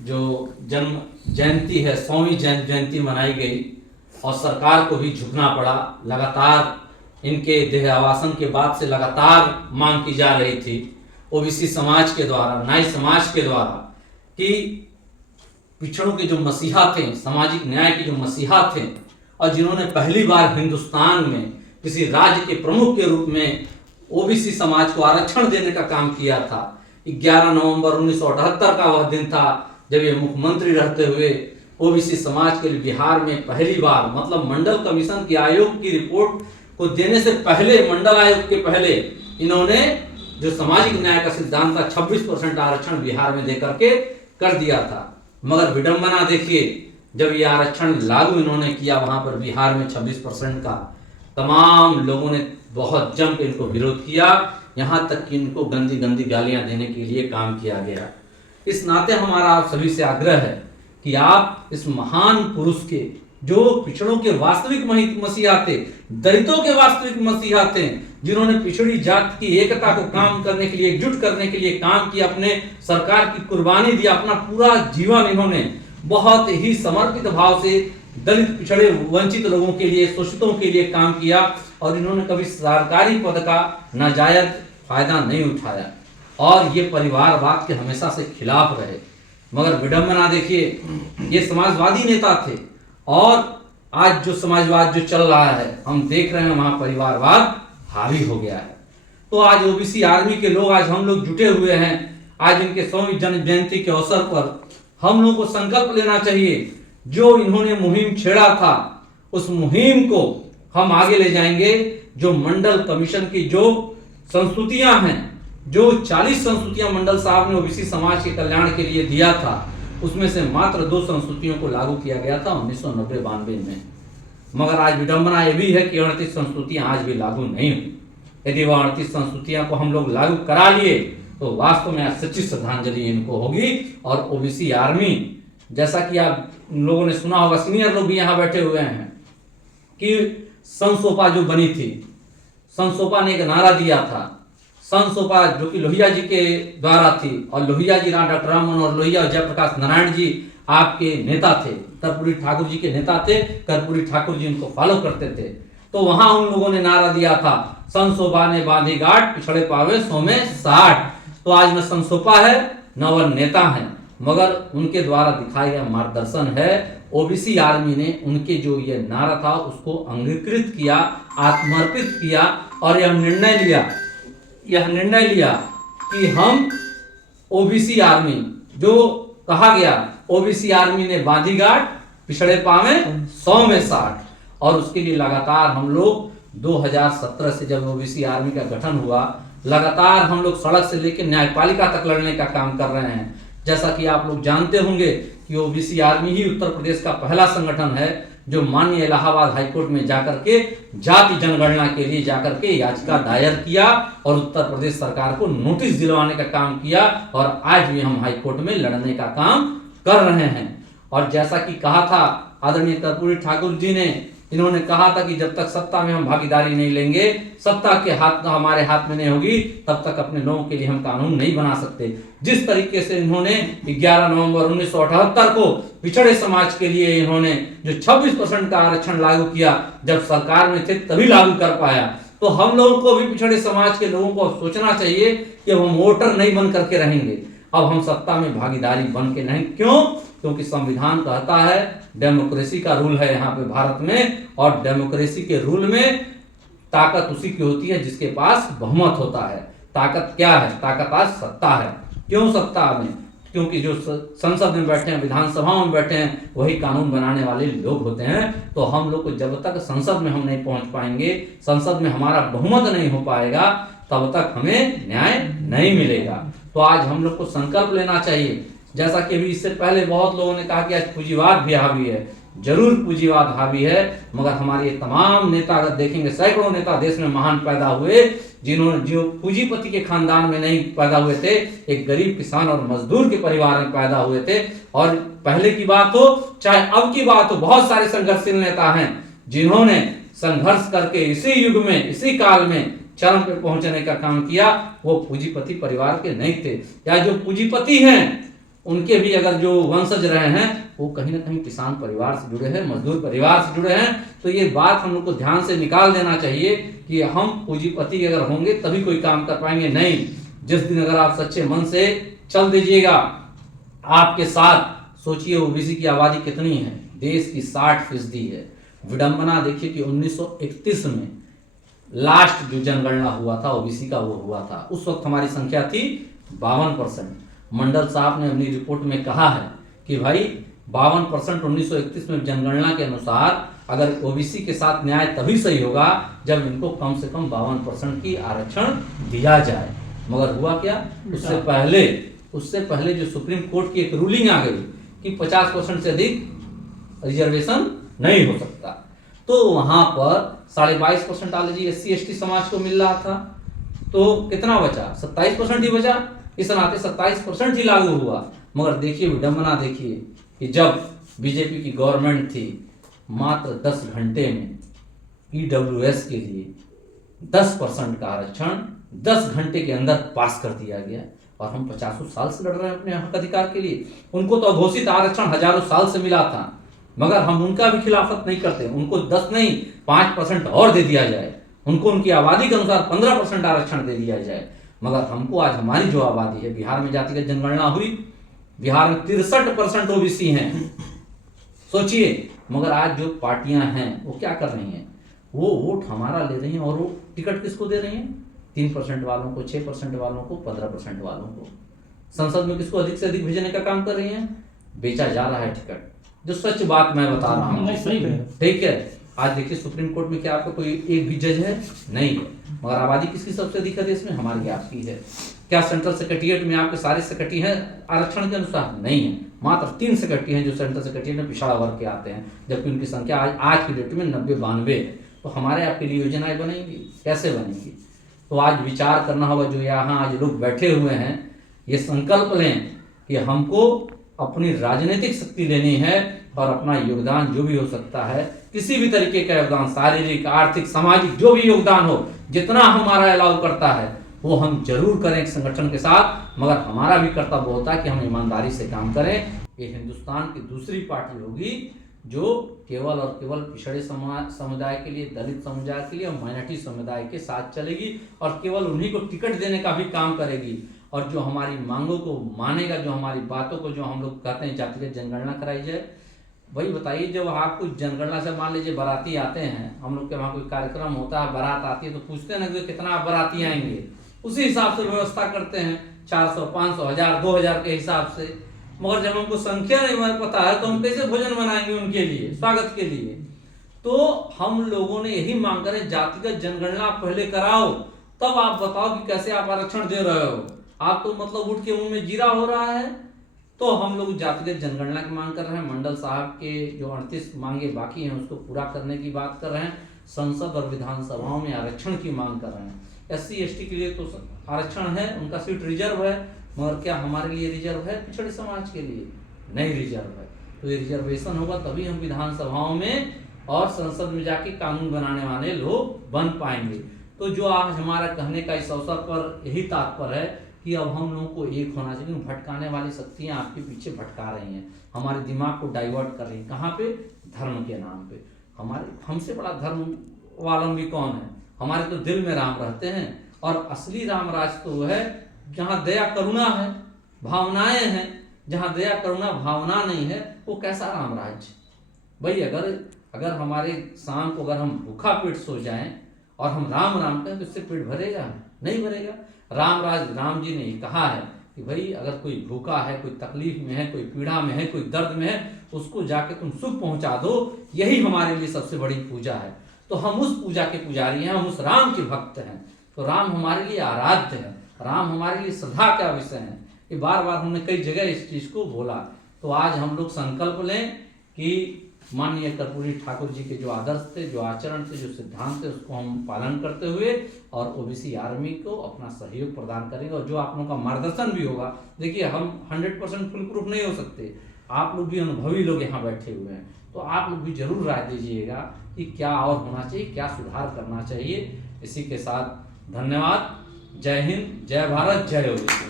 जो जन्म जयंती है 100वीं जयंती मनाई गई और सरकार को भी झुकना पड़ा। लगातार इनके देहावसान के बाद से लगातार मांग की जा रही थी ओबीसी समाज के द्वारा, नाई समाज के द्वारा, कि पिछड़ों के जो मसीहा थे, सामाजिक न्याय के जो मसीहा थे और जिन्होंने पहली बार हिंदुस्तान में किसी राज्य के प्रमुख के रूप में ओबीसी समाज को आरक्षण देने का काम किया था। 11 नवंबर 1978 का वह दिन था जब ये मुख्यमंत्री रहते हुए ओबीसी समाज के लिए बिहार में पहली बार, मतलब मंडल कमीशन की आयोग की रिपोर्ट को देने से पहले, मंडल आयोग के पहले, इन्होंने जो सामाजिक न्याय का सिद्धांत था 26% आरक्षण बिहार में देकर के कर दिया था। मगर विडंबना देखिए, जब ये आरक्षण लागू इन्होंने किया वहां पर बिहार में 26% का, तमाम लोगों ने बहुत जम के इनको विरोध किया, यहां तक कि इनको गंदी गंदी गालियां देने के लिए काम किया गया। इस नाते हमारा आप सभी से आग्रह है कि आप इस महान पुरुष के, जो पिछड़ों के वास्तविक मसीहा थे, दलितों के वास्तविक मसीहा थे, जिन्होंने पिछड़ी जात की एकता को काम करने के लिए, एकजुट करने के लिए काम किया, अपने सरकार की कुर्बानी दिया, अपना पूरा जीवन इन्होंने बहुत ही समर्पित भाव से दलित, पिछड़े, वंचित लोगों के लिए, शोषितों के लिए काम किया और इन्होंने कभी सरकारी पद का नाजायज फायदा नहीं उठाया और ये परिवारवाद के हमेशा से खिलाफ रहे। मगर विडंबना देखिए, ये समाजवादी नेता थे और आज जो समाजवाद जो चल रहा है, हम देख रहे हैं वहां परिवारवाद हावी हो गया है। तो आज ओबीसी आर्मी के लोग, आज हम लोग जुटे हुए हैं, आज इनके 100वीं जन्म जयंती के अवसर पर हम लोग को संकल्प लेना चाहिए, जो इन्होंने मुहिम छेड़ा था उस मुहिम को हम आगे ले जाएंगे। जो मंडल कमीशन की जो संस्तुतियां हैं, जो 40 संस्तुतियां मंडल साहब ने ओबीसी समाज के कल्याण के लिए दिया था, उसमें से मात्र 2 संस्तुतियों को लागू किया गया था 1990-92 में। मगर आज विडंबना यह भी है कि 38 संस्तुतियां आज भी लागू नहीं हुई। यदि वह 38 संस्तुतियां को हम लोग लागू करा लिए तो वास्तव में सच्ची श्रद्धांजलि इनको होगी। और ओबीसी आर्मी, जैसा कि आप लोगों ने सुना होगा, सीनियर लोग भी यहाँ बैठे हुए हैं, कि संसोपा जो बनी थी, संसोपा ने एक नारा दिया था, संसोपा जो कि लोहिया जी के द्वारा थी, और लोहिया जी, डॉक्टर राम मनोहर लोहिया और जयप्रकाश नारायण जी आपके नेता थे, कर्पूरी ठाकुर जी के नेता थे, कर्पूरी ठाकुर जी उनको फॉलो करते थे। तो वहां उन लोगों ने नारा दिया था, संसोपा ने बांधी गांठ, पिछड़े पावे 100 में 60। तो आज न संसोपा है न वह नेता है, मगर उनके द्वारा दिखाया गया मार्गदर्शन है। ओबीसी आर्मी ने उनके जो ये नारा था उसको अंगीकृत किया, आत्मर्पित किया और यह निर्णय लिया कि हम ओबीसी आर्मी, जो कहा गया ओबीसी आर्मी ने बांधी गांठ, पिछड़े पावे 100 में 60, और उसके लिए लगातार हम लोग 2017 से जब ओबीसी आर्मी का गठन हुआ, लगातार हम लोग सड़क से लेकर न्यायपालिका तक लड़ने का काम कर रहे हैं। जैसा कि आप लोग जानते होंगे कि ओबीसी आर्मी ही उत्तर प्रदेश का पहला संगठन है जो माननीय इलाहाबाद हाईकोर्ट में जाकर के जाति जनगणना के लिए जाकर के याचिका दायर किया और उत्तर प्रदेश सरकार को नोटिस दिलवाने का काम किया, और आज भी हम हाईकोर्ट में लड़ने का काम कर रहे हैं। और जैसा कि कहा था आदरणीय कर्पूरी ठाकुर जी ने, इन्होंने कहा था कि जब तक सत्ता में हम भागीदारी नहीं लेंगे, सत्ता के हाथ हमारे हाथ में नहीं होगी, तब तक अपने लोगों के लिए हम कानून नहीं बना सकते। जिस तरीके से इन्होंने 11 नवंबर 1978 को पिछड़े समाज के लिए इन्होंने जो 26% का आरक्षण लागू किया, जब सरकार में थे तभी लागू कर पाया, तो हम लोगों को भी पिछड़े समाज के लोगों को सोचना चाहिए कि हम वोटर नहीं बन करके रहेंगे, अब हम सत्ता में भागीदारी बन के नहीं। क्यों? क्योंकि संविधान कहता है, डेमोक्रेसी का रूल है यहाँ पे भारत में, और डेमोक्रेसी के रूल में ताकत उसी की होती है जिसके पास बहुमत होता है। ताकत क्या है? ताकत आज सत्ता है। क्यों सत्ता में? क्योंकि जो संसद में बैठे हैं, विधानसभा में बैठे हैं, वही कानून बनाने वाले लोग होते हैं। तो हम लोग को जब तक संसद में हम नहीं पहुंच पाएंगे, संसद में हमारा बहुमत नहीं हो पाएगा, तब तक हमें न्याय नहीं मिलेगा। तो आज हम लोग को संकल्प लेना चाहिए, जैसा कि अभी इससे पहले बहुत लोगों ने कहा कि आज पूंजीवाद भी हावी है। जरूर पूंजीवाद हावी है, मगर हमारे ये तमाम नेता अगर देखेंगे, सैकड़ों नेता देश में महान पैदा हुए, जिन्होंने जो पूंजीपति के खानदान में नहीं पैदा हुए थे, एक गरीब किसान और मजदूर के परिवार में पैदा हुए थे। और पहले की बात हो चाहे अब की बात हो, बहुत सारे संघर्षशील नेता हैं जिन्होंने संघर्ष करके इसी युग में, इसी काल में चरम पे पहुंचने का काम किया। वो पूंजीपति परिवार के नहीं थे, या जो पूंजीपति हैं उनके भी अगर जो वंशज रहे हैं वो कहीं ना कहीं किसान परिवार से जुड़े हैं, मजदूर परिवार से जुड़े हैं। तो ये बात हम लोग को ध्यान से निकाल देना चाहिए कि हम पूंजीपति अगर होंगे तभी कोई काम कर पाएंगे। नहीं, जिस दिन अगर आप सच्चे मन से चल दीजिएगा, आपके साथ सोचिए ओबीसी की आबादी कितनी है, देश की 60% है। विडंबना देखिए कि 1931 में लास्ट जो जनगणना हुआ था ओबीसी का वो हुआ था, उस वक्त हमारी संख्या थी 52%। मंडल साहब ने अपनी रिपोर्ट में कहा है कि भाई 52% 1931 में जनगणना के अनुसार अगर ओबीसी के साथ न्याय तभी सही होगा जब इनको कम से कम 52% की आरक्षण दिया जाए। मगर हुआ क्या, उससे पहले जो सुप्रीम कोर्ट की एक रूलिंग आ गई कि 50% से अधिक रिजर्वेशन नहीं हो सकता, तो वहां पर 22.5% ऑलरेडी SC/ST समाज को मिल रहा था, तो कितना बचा, 27% ही बचा। इस नाते 27% ही लागू हुआ। मगर देखिए विडंबना देखिए कि जब बीजेपी की गवर्नमेंट थी, मात्र 10 घंटे में EWS के लिए 10% का आरक्षण 10 घंटे के अंदर पास कर दिया गया। और हम 50 साल से लड़ रहे हैं अपने हक अधिकार के लिए। उनको तो अघोषित आरक्षण हजारों साल से मिला था, मगर हम उनका भी खिलाफत नहीं करते। उनको 10 नहीं 5% और दे दिया जाए, उनको उनकी आबादी के अनुसार 15% आरक्षण दे दिया जाए। मगर हमको आज हमारी जो आबादी है, बिहार में जातिगत जनगणना हुई, बिहार में 63% ओबीसी हैं, सोचिए। मगर आज जो पार्टियां हैं वो क्या कर रही हैं, वो वोट हमारा ले रही हैं और वो टिकट किसको दे रही हैं, 3% वालों को, 6% वालों को, 15% वालों को। संसद में किसको अधिक से अधिक भेजने का काम कर रही हैं, बेचा जा रहा है टिकट। जो सच बात मैं बता रहा हूँ, ठीक है। आज देखिए सुप्रीम कोर्ट में क्या आपका कोई एक भी जज है, नहीं है। मगर आबादी किसकी सबसे अधिक है देश में, हमारी आपकी है। क्या सेंट्रल सेक्रेटेरिएट में आपके सारे सेक्रेटरी हैं आरक्षण के अनुसार, नहीं है। मात्र 3 सेक्रेटरी हैं जो सेंट्रल सेक्रेटेरिएट में पिछड़ा वर्ग के आते हैं, जबकि उनकी संख्या आज की डेट में 90-92 है। तो हमारे आपके लिए योजनाएं बनेंगी, कैसे बनेंगी। तो आज विचार करना होगा, जो यहाँ आज लोग बैठे हुए हैं, ये संकल्प लें कि हमको अपनी राजनीतिक शक्ति लेनी है और अपना योगदान जो भी हो सकता है, किसी भी तरीके का योगदान, शारीरिक, आर्थिक, सामाजिक, जो भी योगदान हो, जितना हमारा अलाउ करता है वो हम जरूर करें एक संगठन के साथ। मगर हमारा भी कर्तव्य होता है कि हम ईमानदारी से काम करें। ये हिंदुस्तान की दूसरी पार्टी होगी जो केवल और केवल पिछड़े समुदाय के लिए, दलित समुदाय के लिए और माइनॉरिटी समुदाय के साथ चलेगी और केवल उन्हीं को टिकट देने का भी काम करेगी। और जो हमारी मांगों को मानेगा, जो हमारी बातों को, जो हम लोग कहते हैं जातिगत जनगणना कराई जाए, वही बताइए। जब आपको जनगणना से मान लीजिए बाराती आते हैं, हम लोग के वहाँ कोई कार्यक्रम होता है, बारात आती है, तो पूछते हैं ना कि कितना बाराती आएंगे, उसी हिसाब से व्यवस्था करते हैं, 400, 500, 1000, 2000 के हिसाब से। मगर जब हमको संख्या नहीं पता है तो हम कैसे भोजन बनाएंगे उनके लिए, स्वागत के लिए। तो हम लोगों ने यही मांग करें, जातिगत जनगणना पहले कराओ, तब आप बताओ कि कैसे आप आरक्षण दे रहे हो। आप तो मतलब उठ के मुंह में जीरा हो रहा है। तो हम लोग जातिगत जनगणना की मांग कर रहे हैं। मंडल साहब के जो 38 मांगे बाकी हैं उसको पूरा करने की बात कर रहे हैं। संसद और विधानसभाओं में आरक्षण की मांग कर रहे हैं। SC/ST के लिए तो आरक्षण है, उनका सीट रिजर्व है, मगर क्या हमारे लिए रिजर्व है, पिछड़े समाज के लिए नहीं रिजर्व है। तो ये रिजर्वेशन होगा तभी हम विधानसभाओं में और संसद में जाके कानून बनाने वाले लोग बन पाएंगे। तो जो आज हमारा कहने का इस अवसर पर यही तात्पर्य है कि अब हम लोगों को एक होना चाहिए। भटकाने वाली शक्तियां आपके पीछे भटका रही हैं, हमारे दिमाग को डाइवर्ट कर रही हैं। कहाँ पे, धर्म के नाम पे। हमसे बड़ा धर्मावलंबी कौन है, हमारे तो दिल में राम रहते हैं। और असली राम राज तो वो है जहाँ दया करुणा है, भावनाएं हैं। जहाँ दया करुणा भावना नहीं है वो कैसा राम राज्य भाई। अगर हमारे शाम को अगर हम भूखा पेट सो जाएं और हम राम राम कहें तो इससे पेट भरेगा, नहीं भरेगा। राम जी ने कहा है कि भाई अगर कोई भूखा है, कोई तकलीफ में है, कोई पीड़ा में है, कोई दर्द में है, उसको जाके तुम सुख पहुंचा दो, यही हमारे लिए सबसे बड़ी पूजा है। तो हम उस पूजा के पुजारी हैं, हम उस राम के भक्त हैं। तो राम हमारे लिए आराध्य है, राम हमारे लिए श्रद्धा का विषय है। ये बार बार हमने कई जगह इस चीज को बोला। तो आज हम लोग संकल्प लें कि माननीय कर्पूरी ठाकुर जी के जो आदर्श थे, जो आचरण थे, जो सिद्धांत थे, उसको हम पालन करते हुए और ओबीसी आर्मी को अपना सहयोग प्रदान करेंगे। और जो आप लोगों का मार्गदर्शन भी होगा, देखिए हम 100% फुल प्रूफ नहीं हो सकते, आप लोग भी अनुभवी लोग यहाँ बैठे हुए हैं, तो आप लोग भी जरूर राय दीजिएगा कि क्या और होना चाहिए, क्या सुधार करना चाहिए। इसी के साथ धन्यवाद। जय हिंद, जय भारत, जय ओबीसी।